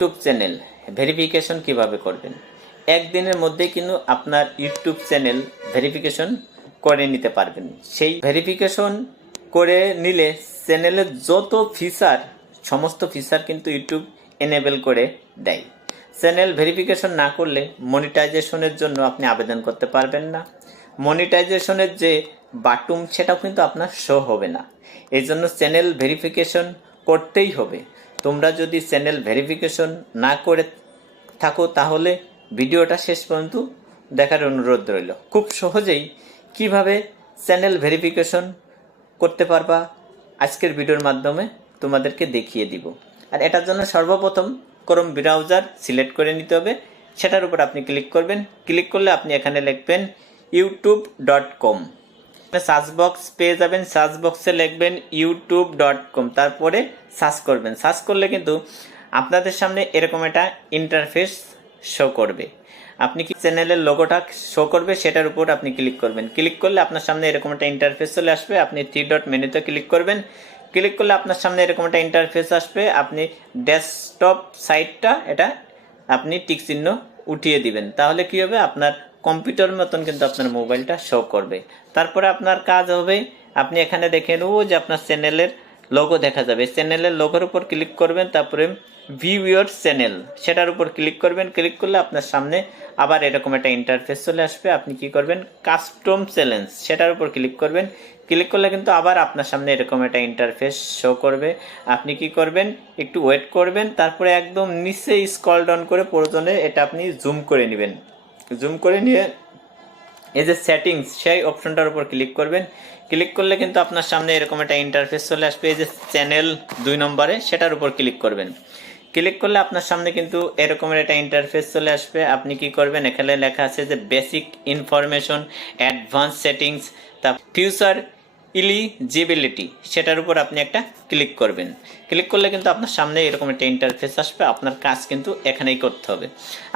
YouTube channel verification কীভাবে করবেন? একদিনের মধ্যে কিন্তু আপনার ইউটিউব চ্যানেল ভেরিফিকেশন করে নিতে পারবেন। সেই ভেরিফিকেশন করে নিলে চ্যানেলের যত ফিচার সমস্ত ফিচার কিন্তু ইউটিউব এনেবেল করে দেয়। চ্যানেল ভেরিফিকেশন না করলে মনিটাইজেশনের জন্য আপনি আবেদন করতে পারবেন না। মনিটাইজেশনের যে বাটুম সেটাও কিন্তু আপনার শো হবে না। এই জন্য চ্যানেল ভেরিফিকেশন করতেই হবে। তোমরা যদি চ্যানেল ভেরিফিকেশন না করে থাকো, তাহলে ভিডিওটা শেষ পর্যন্ত দেখার অনুরোধ রইল। খুব সহজেই কীভাবে চ্যানেল ভেরিফিকেশন করতে পারবা, আজকের ভিডিওর মাধ্যমে তোমাদেরকে দেখিয়ে দিব। আর এটার জন্য সর্বপ্রথম ক্রোম ব্রাউজার সিলেক্ট করে নিতে হবে। সেটার উপর আপনি ক্লিক করবেন। ক্লিক করলে আপনি এখানে লিখবেন YouTube dot com search box পেয়ে যাবেন। সার্চ বক্সে লিখবেন ইউটিউব ডট কম তারপরে সার্চ করবেন। সার্চ করলে কিন্তু আপনাদের সামনে এরকম একটা ইন্টারফেস শো করবে। আপনি কি চ্যানেলের লোগোটা শো করবে, সেটার উপর আপনি ক্লিক করবেন। ক্লিক করলে আপনার সামনে এরকম একটা ইন্টারফেস চলে আসবে। আপনি থ্রি ডট মেনুতে ক্লিক করবেন। ক্লিক করলে আপনার সামনে এরকম একটা ইন্টারফেস আসবে। আপনি ডেস্কটপ সাইটটা এটা আপনি টিক চিহ্ন উঠিয়ে দিবেন। তাহলে কি হবে? আপনার কম্পিউটার মতন কিন্তু আপনার মোবাইলটা শো করবে। তারপরে আপনার কাজ হবে, আপনি এখানে দেখেন, ও যে আপনার চ্যানেলের লোগো দেখা যাবে। চ্যানেলের লোগোর উপর ক্লিক করবেন, তারপরে ভিউ ইউর চ্যানেল সেটার উপর ক্লিক করবেন। ক্লিক করলে আপনার সামনে আবার এরকম একটা ইন্টারফেস চলে আসবে। আপনি কি করবেন? কাস্টম চ্যালেঞ্জ সেটার উপর ক্লিক করবেন। ক্লিক করলে কিন্তু আবার আপনার সামনে এরকম একটা ইন্টারফেস শো করবে। আপনি কি করবেন? একটু ওয়েট করবেন, তারপরে একদম নিচে স্কল ডাউন করে প্রয়োজনে এটা আপনি জুম করে নেবেন। জুম করে নিয়ে এই যে সেটিংস সেই অপশনটার উপর ক্লিক করবেন। ক্লিক করলে কিন্তু আপনার সামনে এরকম একটা ইন্টারফেস চলে আসবে। এই যে চ্যানেল দুই নম্বরে, সেটার উপর ক্লিক করবেন। ক্লিক করলে আপনার সামনে কিন্তু এরকমের একটা ইন্টারফেস চলে আসবে। আপনি কি করবেন? এখানে লেখা আছে যে বেসিক ইনফরমেশন অ্যাডভান্স সেটিংস তা ফিউচার ইলিজিবিলিটি, সেটার উপর আপনি একটা ক্লিক করবেন। ক্লিক করলে কিন্তু আপনার সামনে এরকম একটা ইন্টারফেস আসবে, আপনার কাজ কিন্তু এখানেই করতে হবে।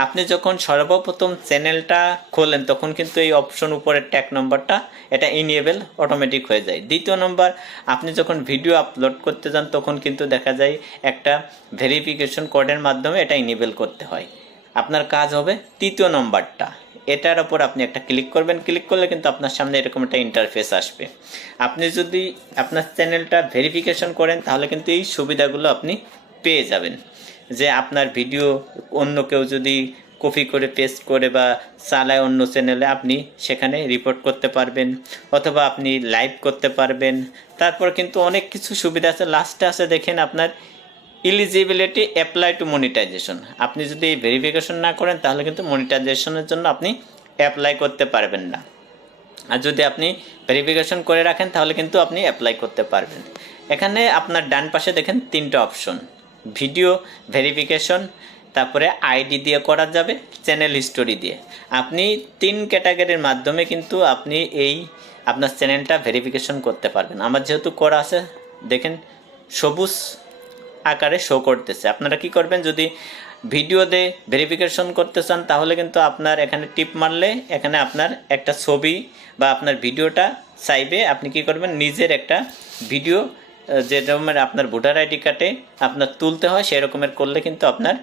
আপনি যখন সর্বপ্রথম চ্যানেলটা খোলেন, তখন কিন্তু এই অপশন উপরের ট্যাগ নম্বরটা এটা ইনিয়েবল অটোমেটিক হয়ে যায়। দ্বিতীয় নম্বর আপনি যখন ভিডিও আপলোড করতে যান, তখন কিন্তু দেখা যায় একটা ভেরিফিকেশন কোডের মাধ্যমে এটা ইনিয়েবল করতে হয়। আপনার কাজ হবে তৃতীয় নম্বরটা এটার ওপর আপনি একটা ক্লিক করবেন। ক্লিক করলে কিন্তু আপনার সামনে এরকম একটা ইন্টারফেস আসবে। আপনি যদি আপনার চ্যানেলটা ভেরিফিকেশন করেন, তাহলে কিন্তু এই সুবিধাগুলো আপনি পেয়ে যাবেন। যে আপনার ভিডিও অন্য কেউ যদি কপি করে পেস্ট করে বা চালায় অন্য চ্যানেলে আপনি সেখানে রিপোর্ট করতে পারবেন অথবা আপনি লাইভ করতে পারবেন। তারপর কিন্তু অনেক কিছু সুবিধা আছে। লাস্টে আছে দেখেন আপনার ইলিজিবিলিটি অ্যাপ্লাই টু মনিটাইজেশন আপনি যদি এই ভেরিফিকেশন না করেন, তাহলে কিন্তু মনিটাইজেশনের জন্য আপনি অ্যাপ্লাই করতে পারবেন না। আর যদি আপনি ভেরিফিকেশন করে রাখেন, তাহলে কিন্তু আপনি অ্যাপ্লাই করতে পারবেন। এখানে আপনার ডান পাশে দেখেন তিনটা অপশন ভিডিও ভেরিফিকেশন তারপরে আইডি দিয়ে করা যাবে চ্যানেল হিস্টোরি দিয়ে। আপনি তিন ক্যাটাগরির মাধ্যমে কিন্তু আপনি এই আপনার চ্যানেলটা ভেরিফিকেশন করতে পারবেন। আমার যেহেতু করা আছে, দেখেন, সবুজ আকারে শো করতেছে। আপনারা কি করবেন, যদি ভিডিওতে ভেরিফিকেশন করতে চান, তাহলে কিন্তু আপনার এখানে টিপ মারলে এখানে আপনার একটা ছবি বা আপনার ভিডিওটা চাইবে। আপনি কি করবেন, নিজের একটা ভিডিও যেরকমের আপনার ভোটার আইডি কার্ডে আপনার তুলতে হয়, সেরকমের করলে কিন্তু আপনার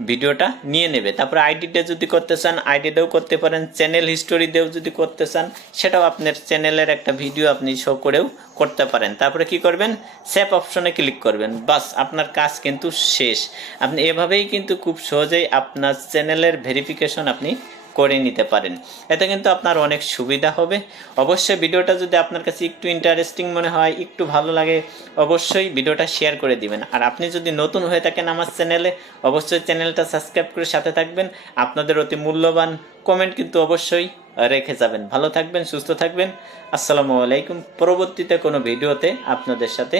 ভিডিওটা নিয়ে নেবে। তারপরে আইডিটা যদি করতে চান, আইডিটাও করতে পারেন, চ্যানেল হিস্টোরি দিয়েও যদি করতে চান, সেটাও আপনার চ্যানেলের একটা ভিডিও আপনি শো করেও করতে পারেন। তারপরে কি করবেন? সেভ অপশনে ক্লিক করবেন। বাস, আপনার কাজ কিন্তু শেষ। আপনি এভাবেই কিন্তু খুব সহজেই আপনার চ্যানেলের ভেরিফিকেশন আপনি করে নিতে পারেন। এতে কিন্তু আপনার অনেক সুবিধা হবে। অবশ্যই ভিডিওটা যদি আপনার কাছে একটু ইন্টারেস্টিং মনে হয়, একটু ভালো লাগে, অবশ্যই ভিডিওটা শেয়ার করে দিবেন। আর আপনি যদি নতুন হয়ে থাকেন আমার চ্যানেলে অবশ্যই চ্যানেলটা সাবস্ক্রাইব করে সাথে থাকবেন। আপনাদের অতি মূল্যবান কমেন্ট কিন্তু অবশ্যই রেখে যাবেন। ভালো থাকবেন, সুস্থ থাকবেন। আসসালামু আলাইকুম। পরবর্তীতে কোনো ভিডিওতে আপনাদের সাথে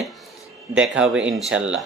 দেখা হবে ইনশাল্লাহ